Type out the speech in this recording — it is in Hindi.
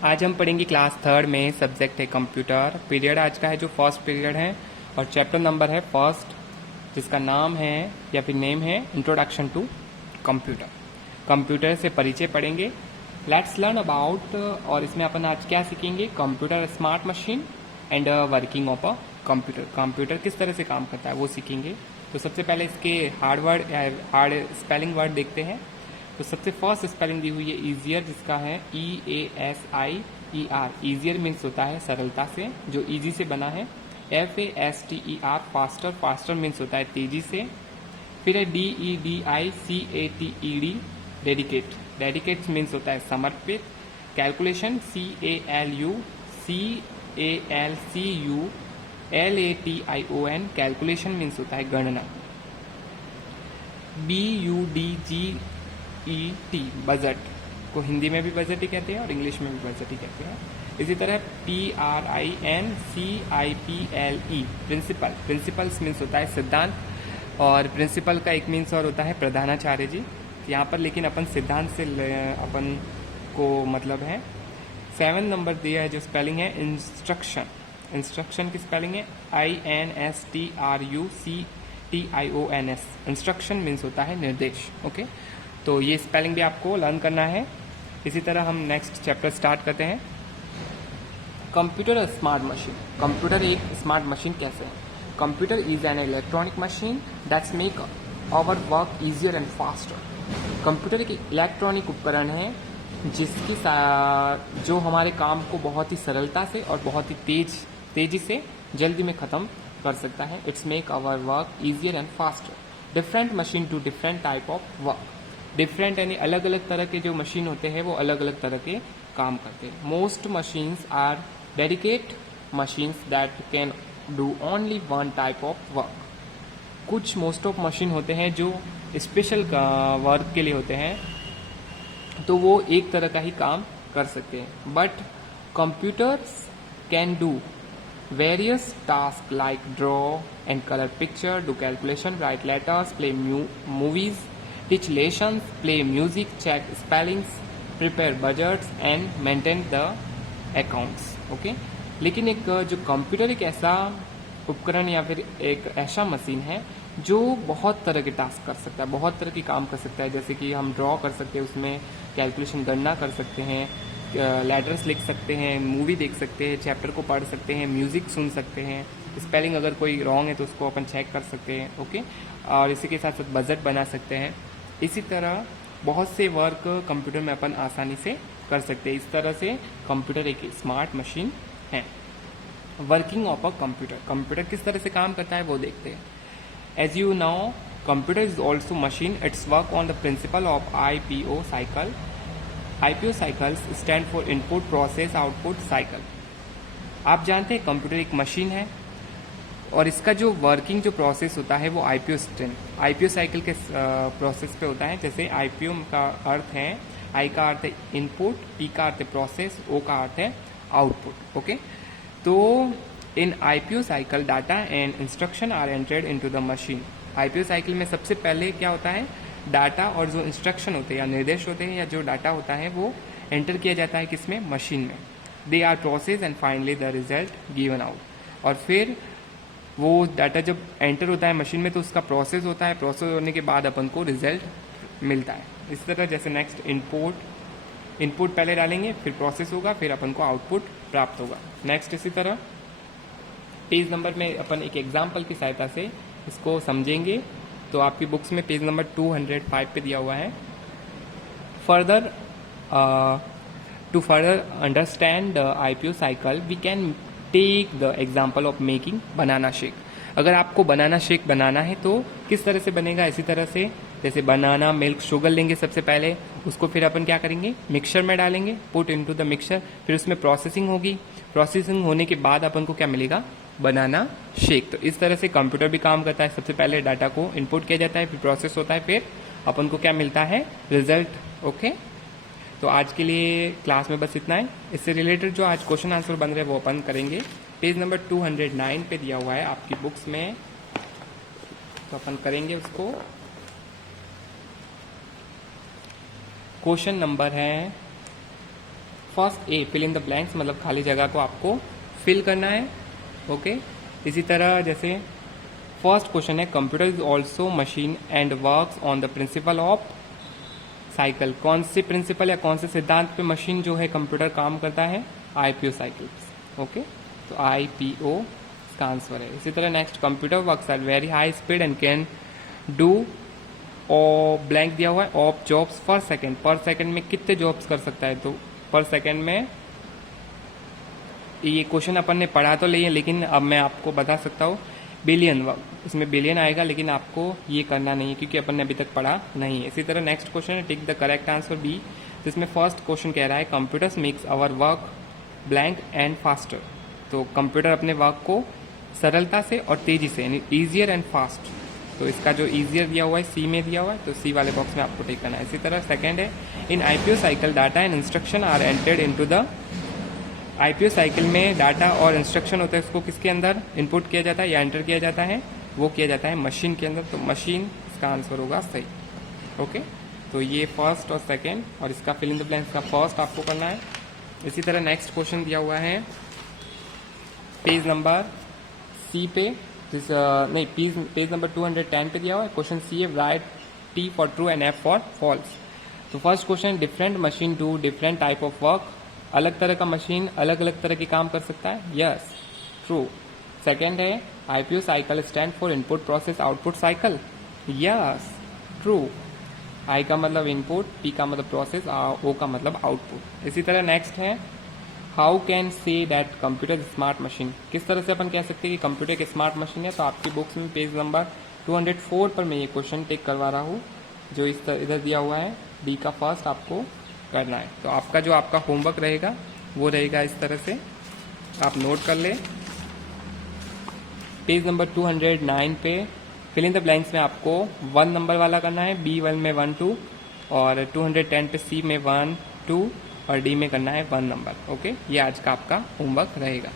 आज हम पढ़ेंगे क्लास थर्ड में, सब्जेक्ट है कंप्यूटर। पीरियड आज का है जो फर्स्ट पीरियड है और चैप्टर नंबर है फर्स्ट, जिसका नाम है या फिर नेम है इंट्रोडक्शन टू कंप्यूटर। कंप्यूटर से परिचय पढ़ेंगे। लेट्स लर्न अबाउट, और इसमें अपन आज क्या सीखेंगे, computer smart machine and working of a computer. Computer किस तरह से काम करता है वो सीखेंगे। तो सबसे पहले इसके हार्ड स्पेलिंग वर्ड देखते हैं। तो सबसे फर्स्ट स्पेलिंग दी हुई है ईजियर, जिसका है EASIER। ईजियर मीन्स होता है सरलता से, जो इजी से बना है। FASTER फास्टर, फास्टर मीन्स होता है तेजी से। फिर है DEDICATED डेडिकेट, डेडिकेट मीन्स होता है समर्पित। कैलकुलेशन CALCULATION, कैलकुलेशन मीन्स होता है गणना। BUDGET बजट को हिंदी में भी बजट ही कहते हैं और इंग्लिश में भी बजट ही कहते हैं। इसी तरह PRINCIPLE प्रिंसिपल, प्रिंसिपल्स मीन्स होता है सिद्धांत, और प्रिंसिपल का एक मीन्स और होता है प्रधानाचार्य जी। यहाँ पर लेकिन अपन सिद्धांत से अपन को मतलब है। 7 नंबर दिया है जो स्पेलिंग है इंस्ट्रक्शन। इंस्ट्रक्शन की स्पेलिंग है INSTRUCTIONS। इंस्ट्रक्शन मीन्स होता है निर्देश। ओके, तो ये स्पेलिंग भी आपको लर्न करना है। इसी तरह हम नेक्स्ट चैप्टर स्टार्ट करते हैं। Computer smart machine. कंप्यूटर एक स्मार्ट मशीन कैसे है? Computer is an electronic machine that's make our work easier and faster. Computer एक इलेक्ट्रॉनिक उपकरण है जिसकी जो हमारे काम को बहुत ही सरलता से और बहुत ही तेजी से जल्दी में ख़त्म कर सकता है। It's make our work easier and faster. Different machine to different type of work. Different यानी अलग अलग तरह के जो मशीन होते हैं वो अलग अलग तरह के काम करते हैं। Most machines are dedicate machines that can do only one type of work. कुछ मोस्ट ऑफ मशीन होते हैं जो स्पेशल वर्क के लिए होते हैं, तो वो एक तरह का ही काम कर सकते हैं। But computers can do various tasks like draw and color picture, do calculation, write letters, play movies, teach lessons, play music, check spellings, prepare budgets and maintain the accounts. Okay? लेकिन एक जो कंप्यूटर एक ऐसा उपकरण या फिर एक ऐसा मशीन है जो बहुत तरह के टास्क कर सकता है, बहुत तरह के काम कर सकता है। जैसे कि हम ड्रॉ कर सकते हैं, उसमें कैलकुलेशन गणना कर सकते हैं, लेटर्स लिख सकते हैं, मूवी देख सकते हैं, चैप्टर को पढ़ सकते हैं, म्यूज़िक सुन सकते हैं, स्पेलिंग अगर कोई रॉन्ग है तो उसको अपन चेक कर सकते हैं। ओके, और इसी के साथ साथ बजट बना सकते हैं। इसी तरह बहुत से वर्क कंप्यूटर में अपन आसानी से कर सकते हैं। इस तरह से कंप्यूटर एक स्मार्ट मशीन है। Working of a computer. Computer किस तरह से काम करता है वो देखते हैं। As you know, computer is also machine. It's work on the principle of IPO cycle. IPO cycles stand for input process output cycle. आप जानते हैं कंप्यूटर एक मशीन है और इसका जो वर्किंग जो प्रोसेस होता है वो IPO साइकिल के प्रोसेस पे होता है। जैसे IPO का अर्थ है, I का अर्थ है इनपुट, P का अर्थ है प्रोसेस, O का अर्थ है आउटपुट। ओके, तो in IPO cycle data and instruction are entered into the machine. IPO cycle में सबसे पहले क्या होता है, डाटा और जो इंस्ट्रक्शन होते हैं या निर्देश होते हैं या जो डाटा होता है वो एंटर किया जाता है किसमें, मशीन में। They are process and finally the result given out. और फिर वो डाटा जब एंटर होता है मशीन में तो उसका प्रोसेस होता है, प्रोसेस होने के बाद अपन को रिजल्ट मिलता है। इस तरह जैसे नेक्स्ट इनपुट पहले डालेंगे, फिर प्रोसेस होगा, फिर अपन को आउटपुट प्राप्त होगा। नेक्स्ट इसी तरह पेज नंबर में अपन एक एग्जाम्पल की सहायता से इसको समझेंगे। तो आपकी बुक्स में पेज नंबर 205 पे दिया हुआ है। To further understand the IPO cycle we can take the example of making banana shake. अगर आपको बनाना शेक बनाना है तो किस तरह से बनेगा, इसी तरह से जैसे बनाना मिल्क शुगर लेंगे सबसे पहले, उसको फिर अपन क्या करेंगे, मिक्सचर में डालेंगे, पुट इनटू द मिक्सचर, फिर उसमें प्रोसेसिंग होगी, प्रोसेसिंग होने के बाद अपन को क्या मिलेगा, बनाना शेक। तो इस तरह से कंप्यूटर भी काम करता है। सबसे पहले डाटा को इनपुट किया जाता है, फिर प्रोसेस होता है, फिर अपन को क्या मिलता है, रिजल्ट। ओके, तो आज के लिए क्लास में बस इतना है। इससे रिलेटेड जो आज क्वेश्चन आंसर बन रहे हैं वो अपन करेंगे। पेज नंबर 209 पे दिया हुआ है आपकी बुक्स में, तो अपन करेंगे उसको। क्वेश्चन नंबर है first A fill in the blanks, मतलब खाली जगह को आपको फिल करना है। ओके, इसी तरह जैसे फर्स्ट क्वेश्चन है computer is also machine and works on the principle of cycle. कौन से प्रिंसिपल या कौन से सिद्धांत पे मशीन जो है कंप्यूटर काम करता है? IPO cycles. ओके, तो आईपीओ इसका आंसर है। इसी तरह next, computer works at very high speed and can do और ब्लैंक दिया हुआ है ऑफ जॉब्स पर सेकेंड। पर सेकेंड में कितने जॉब्स कर सकता है? तो पर सेकेंड में ये क्वेश्चन अपन ने पढ़ा तो नहीं है, लेकिन अब मैं आपको बता सकता हूँ बिलियन, इसमें बिलियन आएगा, लेकिन आपको ये करना नहीं है क्योंकि अपन ने अभी तक पढ़ा नहीं है। इसी तरह नेक्स्ट क्वेश्चन है tick the correct answer B. तो इसमें फर्स्ट क्वेश्चन कह रहा है computers makes our work blank and faster. तो कंप्यूटर अपने वर्क को सरलता से और तेजी से, यानी ईजियर एंड फास्ट। तो इसका जो ईजियर दिया हुआ है सी में दिया हुआ है, तो सी वाले बॉक्स में आपको टिक करना है। इसी तरह सेकेंड है in IPO cycle data and instruction are entered into the. IPO cycle में डाटा और इंस्ट्रक्शन होता है, उसको किसके अंदर इनपुट किया जाता है या एंटर किया जाता है? वो किया जाता है मशीन के अंदर। तो मशीन इसका आंसर होगा सही। ओके, तो ये फर्स्ट और सेकेंड, और इसका फिल इन द ब्लैंक्स का फर्स्ट आपको करना है। इसी तरह नेक्स्ट क्वेश्चन दिया हुआ है पेज नंबर सी पे, नहीं पेज नंबर 210 पे दिया हुआ है। क्वेश्चन सी है right T for true and F for false. तो first question different machine do different type of work. अलग तरह का मशीन अलग अलग तरह के काम कर सकता है। Yes, true. सेकेंड है IPO cycle stand for input process output cycle. Yes, true. I का मतलब इनपुट, पी का मतलब प्रोसेस, ओ का मतलब आउटपुट। इसी तरह नेक्स्ट है how can say that computer smart machine. किस तरह से अपन कह सकते हैं कि कंप्यूटर एक स्मार्ट मशीन है? तो आपकी बुक्स में पेज नंबर 204 पर मैं ये क्वेश्चन टिक करवा रहा हूँ, जो इस इधर दिया हुआ है। डी का फर्स्ट आपको करना है। तो आपका जो आपका होमवर्क रहेगा वो रहेगा इस तरह से, आप नोट कर ले। पेज नंबर 209 पे फिल इन द ब्लैंक्स में आपको 1 नंबर वाला करना है, B1 में 1 2, और 210 पे सी में 1 2 और डी में करना है 1 नंबर। ओके, ये आज का आपका होमवर्क रहेगा।